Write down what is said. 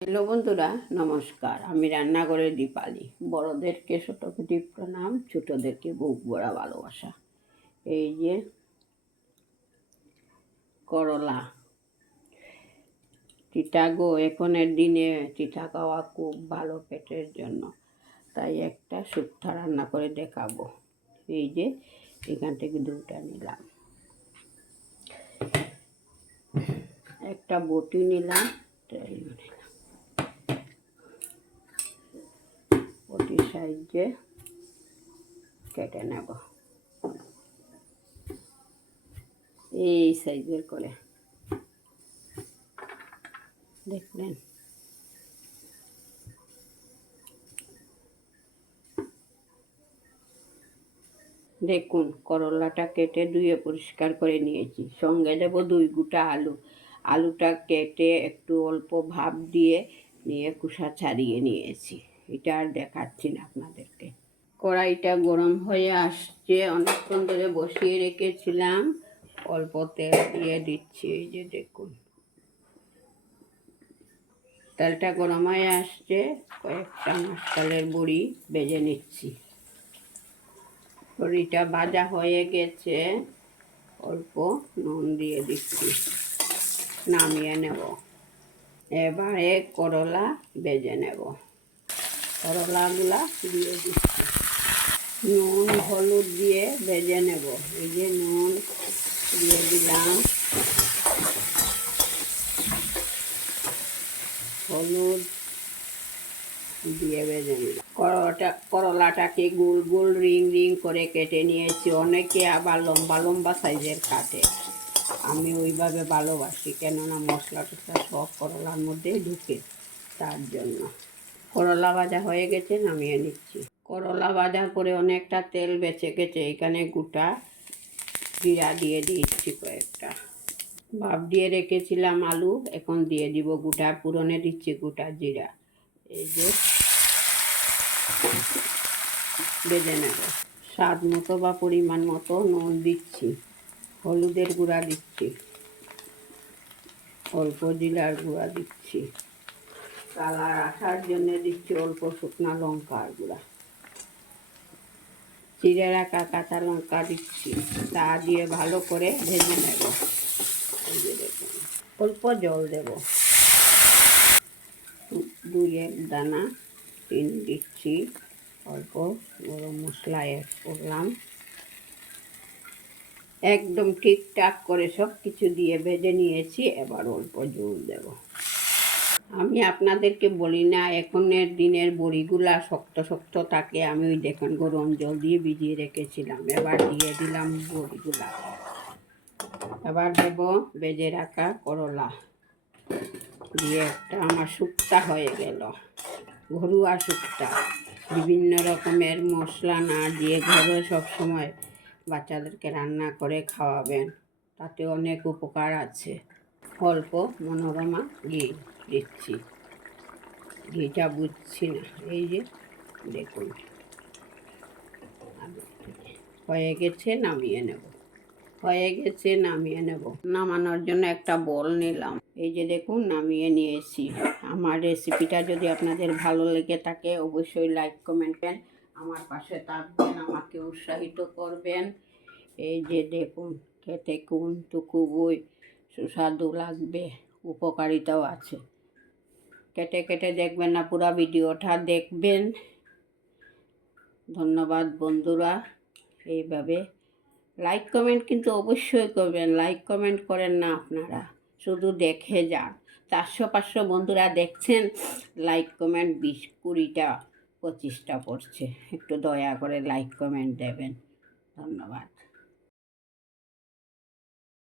Hello বন্ধুরা, নমস্কার। আমি রান্নাঘরে দীপালি। বড়দেরকে শতকোটি প্রণাম, ছোটদেরকে বুক ভরা ভালোবাসা। এই যে করলা, তিতা গো, এখনের দিনে তিতা খাওয়া খুব ভালো পেটের জন্য, তাই একটা শুক্তা রান্না করে দেখাবো। এই যে এখান থেকে দুটা নিলাম, একটা বটি নিলাম, বটির সাইজে কেটে নেব, এই সাইজের করে। দেখলেন? দেখুন, করলাটা কেটে ধুয়ে পরিষ্কার করে নিয়েছি। সঙ্গে দেব 2 গুঁটা আলু। আলুটা কেটে একটু অল্প ভাপ দিয়ে নিয়ে খোসা ছাড়িয়ে নিয়েছি। এটা আর দেখাচ্ছি না আপনাদেরকে। কড়াইটা গরম হয়ে আসছে, অনেকক্ষণ ধরে বসিয়ে রেখেছিলাম। অল্প তেল দিয়ে দিচ্ছি। এই যে দেখুন, তেলটা গরম হয়ে আসছে, কয়েকটা মাসকলাইয়ের বড়ি ভেজে নিচ্ছি। বড়িটা ভাজা হয়ে গেছে, অল্প নুন দিয়ে দিচ্ছি, নামিয়ে নেব। এবারে করলা ভেজে নেব, করলাগুলা দিয়ে দিচ্ছি, নুন হলুদ দিয়ে ভেজে নেব। এই যে নুন দিয়ে দিলাম, হলুদ দিয়ে ভেজে নিলাম। করলাটাকে গোল গোল রিং রিং করে কেটে নিয়েছি। অনেকে আবার লম্বা লম্বা সাইজের কাটে, আমি ওইভাবে ভালোবাসি, কেননা মশলা টশলা সব করলার মধ্যে ঢুকে, তার জন্য। করলা ভাজা হয়ে গেছে, নামিয়ে নিচ্ছি। করলা ভাজার পরে অনেকটা তেল বেঁচে গেছে, এখানে গোটা জিরা দিয়ে দিচ্ছি কয়েকটা। ভাপ দিয়ে রেখেছিলাম আলু, এখন দিয়ে দিব গোটা, পুরনে দিচ্ছি গোটা জিরা। এই যে ভেজে নেব। স্বাদ মতো বা পরিমাণ মতো নুন দিচ্ছি, হলুদের গুঁড়া দিচ্ছি, অল্প জিরার গুঁড়া দিচ্ছি, কালার আসার জন্য দিচ্ছি অল্প শুকনো লঙ্কার গুঁড়া, চিড়ে রাখা কাঁচা লঙ্কা দিচ্ছি। তা দিয়ে ভালো করে ভেজে নেব। এই যে দেখুন, অল্প জল দেব, 2-1 দানা চিনি দিচ্ছি, অল্প গরম মশলা অ্যাড করলাম। একদম ঠিকঠাক করে সব কিছু দিয়ে ভেজে নিয়েছি, এবার অল্প জল দেব। আমি আপনাদেরকে বলি না, এখনের দিনের বড়িগুলা শক্ত শক্ত থাকে, আমি ওই দেখুন গরম জল দিয়ে ভিজিয়ে রেখেছিলাম। এবার দিয়ে দিলাম বড়িগুলা, এবার দেব ভেজে রাখা করলা দিয়ে। একটা আমার শুক্তা হয়ে গেল, ঘরোয়া শুক্তা। বিভিন্ন রকমের মশলা না দিয়ে ঘরে সবসময় বাচ্চাদেরকে রান্না করে খাওয়াবেন, তাতে অনেক উপকার আছে। অল্প মনোরমা ঘি দিচ্ছি, ঘিটা বুঝছি না। এই যে দেখুন, হয়ে গেছে, নামিয়ে নেব। হয়ে গেছে, নামিয়ে নেব। নামানোর জন্য একটা বল নিলাম। এই যে দেখুন, নামিয়ে নিয়েছি। আমার রেসিপিটা যদি আপনাদের ভালো লেগে থাকে, অবশ্যই লাইক কমেন্ট করেন, আমার পাশে থাকবেন, আমাকে উৎসাহিত করবেন। এই যে দেখুন, খেতে কিন্তু খুবই সুস্বাদু লাগবে, উপকারিতাও আছে। কেটে কেটে দেখবেন না, পুরো ভিডিওটা দেখবেন। ধন্যবাদ বন্ধুরা। এইভাবে লাইক কমেন্ট কিন্তু অবশ্যই করবেন। লাইক কমেন্ট করেন না আপনারা, শুধু দেখে যান। 400-500 বন্ধুরা দেখছেন, লাইক কমেন্ট 20-20টা 25টা পড়ছে। একটু দয়া করে লাইক কমেন্ট দেবেন। ধন্যবাদ।